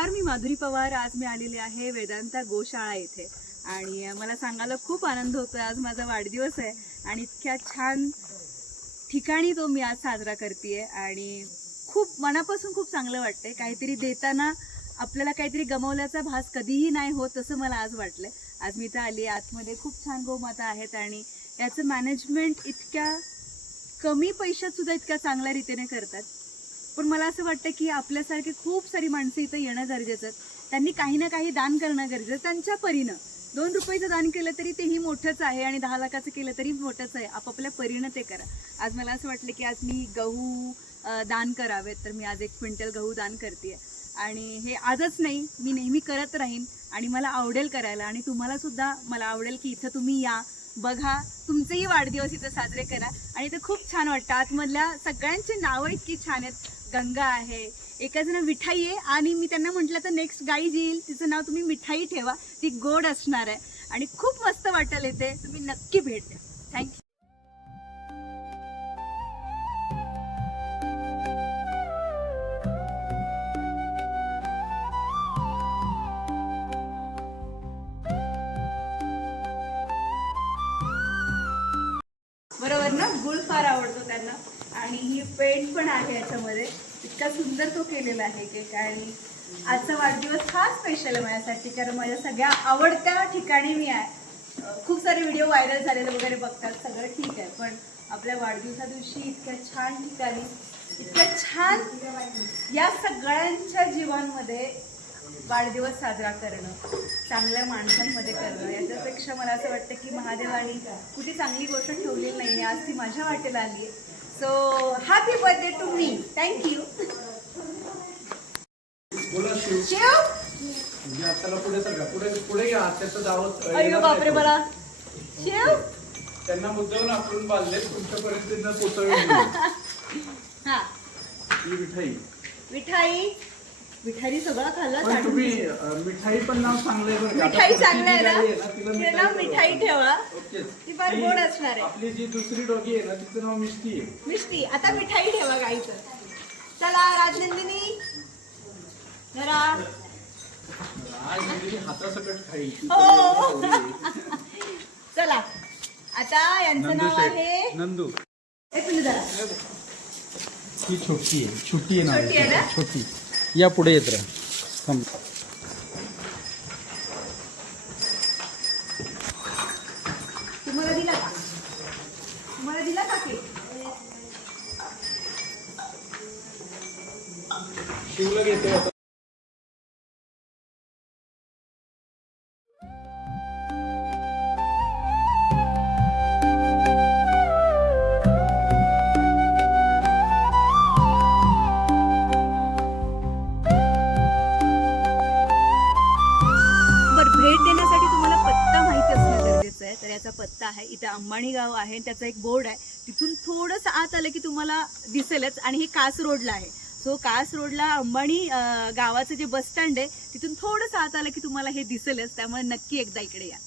माधुरी पवार. आज मी आलेले आहे वेदांता गोशाळा येथे आणि मला सांगायला खूप आनंद होतो आज माझा वाढदिवस आहे आणि इतक्या छान ठिकाणी तो मी आज साजरा करते आणि खूप मनापासून खूप चांगलं वाटतंय. काहीतरी देताना आपल्याला काहीतरी गमावल्याचा भास कधीही नाही होत तसं मला आज वाटलंय. आज मी इथं आली आतमध्ये खूप छान गोमाता आहेत आणि याचं मॅनेजमेंट इतक्या कमी पैशात सुद्धा इतक्या चांगल्या रीतीने करतात. पण मला असं वाटतं की आपल्यासारखे खूप सारी माणसं इथं येणं गरजेचं. त्यांनी काही ना काही दान करणं गरजेचं. त्यांच्या परीनं. दोन रुपयाचं दान केलं तरी तेही मोठंच आहे आणि दहा लाखाचं केलं तरी मोठंच आहे. आपापल्या परीनं ते करा. आज मला असं वाटलं की आज मी गहू दान करावेत. तर मी आज एक क्विंटल गहू दान करते आणि हे आजच नाही. मी नेहमी करत राहीन आणि मला आवडेल करायला. आणि तुम्हाला सुद्धा मला आवडेल की इथं तुम्ही या. बघा तुमचेही वाढदिवस इथं साजरे करा. आणि ते खूप छान वाटतं. आतमधल्या सगळ्यांची नावं इतकी छान आहेत. गंगा आहे. एकाचं नाव मिठाई आहे आणि मी त्यांना म्हटलं तर नेक्स्ट गाई जी येईल तिचं नाव तुम्ही मिठाई ठेवा ती गोड असणार आहे. आणि खूप मस्त वाटेल इथे. तुम्ही नक्की भेट द्या. थँक्यू आणि ही पेंट पण आहे याच्यामध्ये. इतका सुंदर तो केलेला आहे केक आणि आजचा वाढदिवस हा स्पेशल आहे माझ्यासाठी कारण माझ्या सगळ्या आवडत्या ठिकाणी मी आहे. खूप सारे व्हिडिओ व्हायरल झालेले वगैरे बघतात सगळं ठीक आहे पण आपल्या वाढदिवसा दिवशी इतक्या छान ठिकाणी इतक्या छान या सगळ्यांच्या जीवांमध्ये वाढदिवस साजरा करणं चांगल्या माणसांमध्ये करणं याच्यापेक्षा मला असं वाटतं की महादेवानी कुठे चांगली गोष्ट ठेवलेली नाही आज ती माझ्या वाटेला आली आहे so happy birthday to me thank you Shiv. पुढे पुढे पुढे घ्या त्याचं दावत अरे बापरे मला. शिव? त्यांना आपण बांधले. तुमच्यापर्यंत त्यांना पोचवली हा. ही मिठाई. मिठाई. मिठाई सगळं खाल्ला पण तुम्ही अं, मिठाई पण नाव चांगलं आहे बरं का. आता मिठाई पुढची चांगलं आहे जी ना? गाई आहे तिला तिला नाव मिठाई. ठेवा. ओके. ती फार गोड असणार आहे. आपली जी दुसरी डॉगी आहे ना तिचं नाव मिष्टी आहे. मिष्टी. आता मिठाई ठेवा गाईचं. चला राजनंदिनी. जरा. आज हातासकट खाई. हो. चला. आता यांचं नाव आहे नंदू. एक मिनिट जरा. ही छोटी आहे. छोटी आहे छोटी आहे ना? छोटी. या पुढे येत राहा. थांब. तुम्हाला दिला का? तुम्हाला दिला का केक शिवला घेते गरजेचं पत्ता आहे इथे अंबाणी गाव आहे त्याचा एक बोर्ड आहे. तिथून थोडंसं आत आलं की तुम्हाला दिसेलच आणि हे कास रोडला आहे. सो कास रोडला अंबाणी गावाचं जे बस स्टँड आहे तिथून थोडंसं आत आलं की तुम्हाला हे दिसेलच त्यामुळे नक्की एकदा इकडे या.